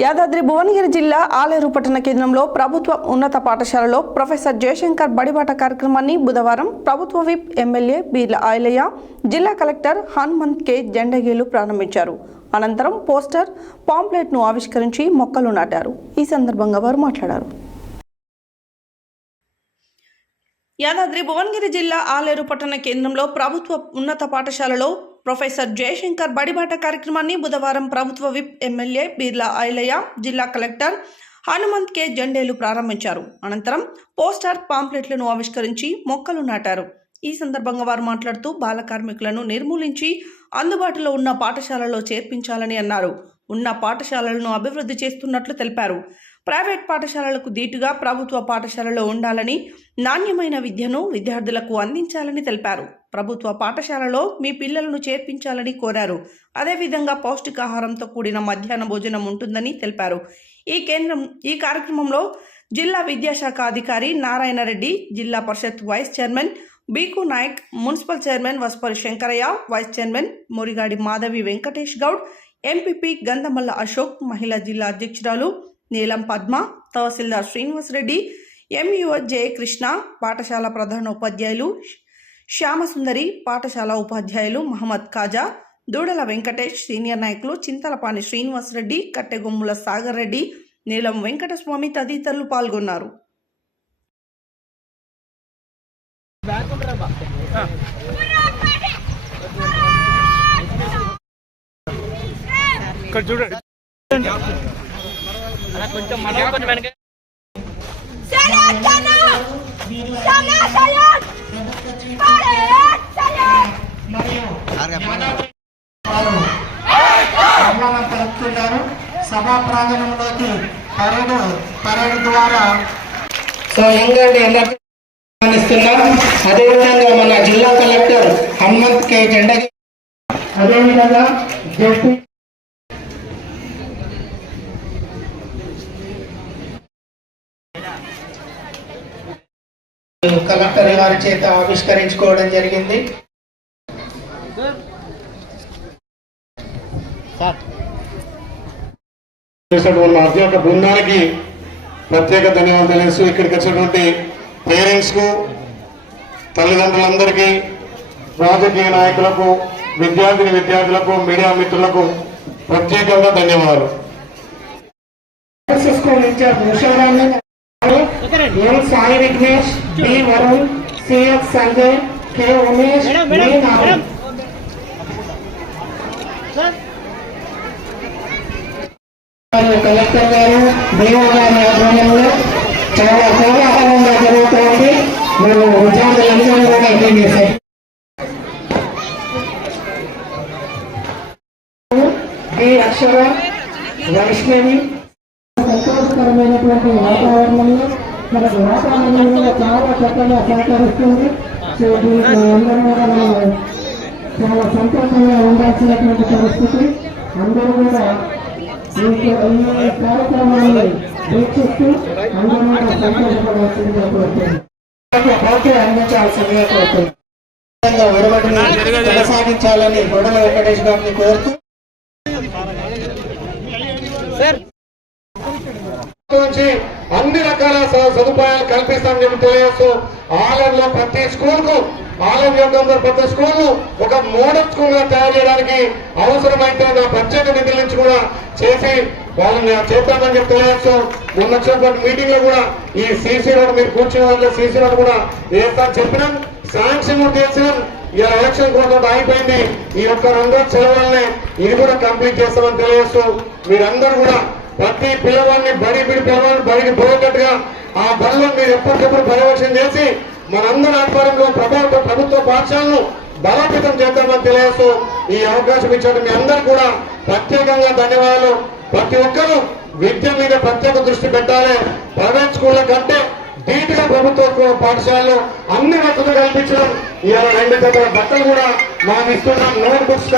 యాదాద్రి భువనగిరి జిల్లా ఆలేరు పట్టణ కేంద్రంలో ప్రభుత్వ ఉన్నత పాఠశాలలో ప్రొఫెసర్ జయశంకర్ బడిబాట కార్యక్రమాన్ని బుధవారం ప్రభుత్వ విప్ ఎమ్మెల్యే బీర్ల ఆయలయ్య జిల్లా కలెక్టర్ హనుమంత్ కే. జెండగీలు ప్రారంభించారు. అనంతరం పోస్టర్ పాంప్లెట్ను ఆవిష్కరించి మొక్కలు నాటారు. ఈ సందర్భంగా వారు మాట్లాడారు. యాదాద్రి భువనగిరి జిల్లా ఆలేరు పట్టణ కేంద్రంలో ప్రభుత్వ ఉన్నత పాఠశాలలో ప్రొఫెసర్ జయశంకర్ బడిబాట కార్యక్రమాన్ని బుధవారం ప్రభుత్వ విప్ ఎమ్మెల్యే బిర్లా ఐలయ్య జిల్లా కలెక్టర్ హనుమంత్ కే. జెండేలు ప్రారంభించారు. అనంతరం పోస్టర్ పాంప్లెట్లను ఆవిష్కరించి మొక్కలు నాటారు. ఈ సందర్భంగా వారు మాట్లాడుతూ బాల కార్మికులను నిర్మూలించి అందుబాటులో ఉన్న పాఠశాలలో చేర్పించాలని అన్నారు. ఉన్న పాఠశాలలను అభివృద్ధి చేస్తున్నట్లు తెలిపారు. ప్రైవేట్ పాఠశాలలకు దీటుగా ప్రభుత్వ పాఠశాలలో ఉండాలని నాణ్యమైన విద్యను విద్యార్థులకు అందించాలని తెలిపారు. ప్రభుత్వ పాఠశాలలో మీ పిల్లలను చేర్పించాలని కోరారు. అదేవిధంగా పౌష్టికాహారంతో కూడిన మధ్యాహ్న భోజనం ఉంటుందని తెలిపారు. ఈ కేంద్రం ఈ కార్యక్రమంలో జిల్లా విద్యాశాఖ అధికారి Narayana Reddy zilla parishad vice chairman Bhiku Nayak municipal chairman Vaspari Shankaraiah vice chairman Murigadi Madhavi Venkatesh Goud MPP Gandhamalla Ashok మహిళా జిల్లా అధ్యక్షురాలు నీలం పద్మ తహసీల్దార్ శ్రీనివాసరెడ్డి ఎంయుఓ జయకృష్ణ పాఠశాల ప్రధాన ఉపాధ్యాయులు శ్యామసుందరి పాఠశాల ఉపాధ్యాయులు మహమ్మద్ ఖాజా దూడల వెంకటేష్ సీనియర్ నాయకులు చింతలపాని శ్రీనివాసరెడ్డి కట్టెగొమ్ముల సాగర్ రెడ్డి నీలం వెంకటస్వామి తదితరులు పాల్గొన్నారు. ఇక్కడ చూడండి. Salat sana! Salat, salat! Salat, సభా ప్రాంగణంలోకి పరేడ్ పరేడ్ ద్వారా సో యంగ్ అండ్ ఎనర్జీ ఆహ్వానిస్తున్నాం అదేవిధంగా మన జిల్లా కలెక్టర్ హనుమంత్ కే జెండా అదేవిధంగా జెడ్పీ కలెక్టర్ గారి చేత ఆవిష్కరించుకోవడం జరిగింది. అధ్యాపక బృందానికి ప్రత్యేక ధన్యవాదాలు తెలుస్తూ ఇక్కడికి వచ్చినటువంటి పేరెంట్స్కు తల్లిదండ్రులందరికీ రాజకీయ నాయకులకు విద్యార్థిని విద్యార్థులకు మీడియా మిత్రులకు ప్రత్యేకంగా ధన్యవాదాలు. School incharge Usharani M Sai Vignesh B Varun C S Sanjay K Umesh B Narayan మరియు కలెక్టర్ గారు దేవ గారి ఆధ్వర్యంలో చాలా కోలాహలంగా జరుగుతోంది మేము విద్యార్థులందరూ కూడా అటెండ్ చేశాం బి అక్షర వైష్ణవి సంతోషకరమైనటువంటి వాతావరణంలో మనకు వాతావరణం కూడా చాలా చక్కగా సహకరిస్తుంది. సో దీనికి అందరూ కూడా మనం చాలా సంతోషంగా ఉండాల్సినటువంటి పరిస్థితి. అందరూ కూడా ఈ కార్యక్రమాన్ని వీక్షిస్తూ అందరూ కూడా సంతోషపడాల్సిందిగా అందించాల్సిందిగా ఒరవడిని కొనసాగించాలని గొడవ వెంకటేష్ గారిని కోరుతూ నుంచి అన్ని రకాల స- సదుపాయాలు కల్పిస్తామని చెప్పి తెలియజేస్తూ ఆలయంలో ప్రతి స్కూల్కు ఆలయం యొక్క ప్రతి స్కూల్ను ఒక మోడల్ స్కూల్గా తయారు చేయడానికి అవసరమైతే నా ప్రత్యేక నిధుల నుంచి కూడా చేసి వాళ్ళని చేద్దామని చెప్పి తెలియజేస్తూ మొన్న వచ్చినటువంటి మీటింగ్లో కూడా ఈ సీసీ రోడ్ మీరు కూర్చున్న వాళ్ళు సీసీ రోడ్ కూడా వేస్తా చెప్పినాం. శాంక్షన్ కూడా చేసినాం. ఇలా ఎలక్షన్ కూడా అయిపోయింది ఈ యొక్క రంగోత్సవం వల్లనే ఇది కూడా కంప్లీట్ చేస్తామని తెలియజేస్తూ మీరందరూ కూడా ప్రతి పిల్లవాడిని బడి బిడి పిల్లవాడిని బడికి పోయేటట్టుగా ఆ బడిలో మీరు ఎప్పటికప్పుడు పర్యవేక్షణ చేసి మనందరి ఆధ్వర్యంలో ప్రభుత్వ ప్రభుత్వ పాఠశాలను బలోపేతం చేద్దామని తెలియజేస్తూ ఈ అవకాశం ఇచ్చిన మీ అందరూ కూడా ప్రత్యేకంగా ధన్యవాదాలు. ప్రతి ఒక్కరూ విద్య మీద ప్రత్యేక దృష్టి పెట్టాలి. ప్రైవేట్ స్కూళ్ళ కంటే ధీటుగా ప్రభుత్వ పాఠశాలలో అన్ని వసతులు కల్పించడం. ఇలా రెండు జతల బట్టలు కూడా మనం ఇస్తున్నాం. నోట్ బుక్స్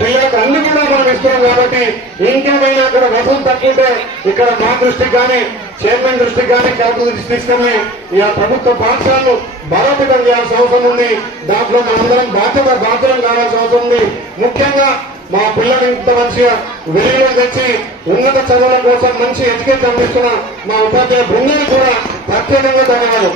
పిల్లలకు అన్ని కూడా మనం ఇస్తున్నాం కాబట్టి ఇంకేమైనా అక్కడ వసతులు తగ్గితే ఇక్కడ మా దృష్టికి కానీ చైర్మన్ దృష్టికి కానీ కలెక్టర్ దృష్టి తీసుకుని ఇలా ప్రభుత్వ పాఠశాలను బలోపేతం చేయాల్సిన అవసరం ఉంది. దాంట్లో మనందరం బాధ్యత బాధ్యతం కావాల్సిన అవసరం ఉంది. ముఖ్యంగా మా పిల్లలు ఇంత మంచిగా వెలుగులో తెచ్చి ఉన్నత చదువుల కోసం మంచి ఎడ్యుకేషన్ అందిస్తున్న మా ఉపాధ్యాయ బృందానికి కూడా ప్రత్యేకంగా ధన్యవాదాలు.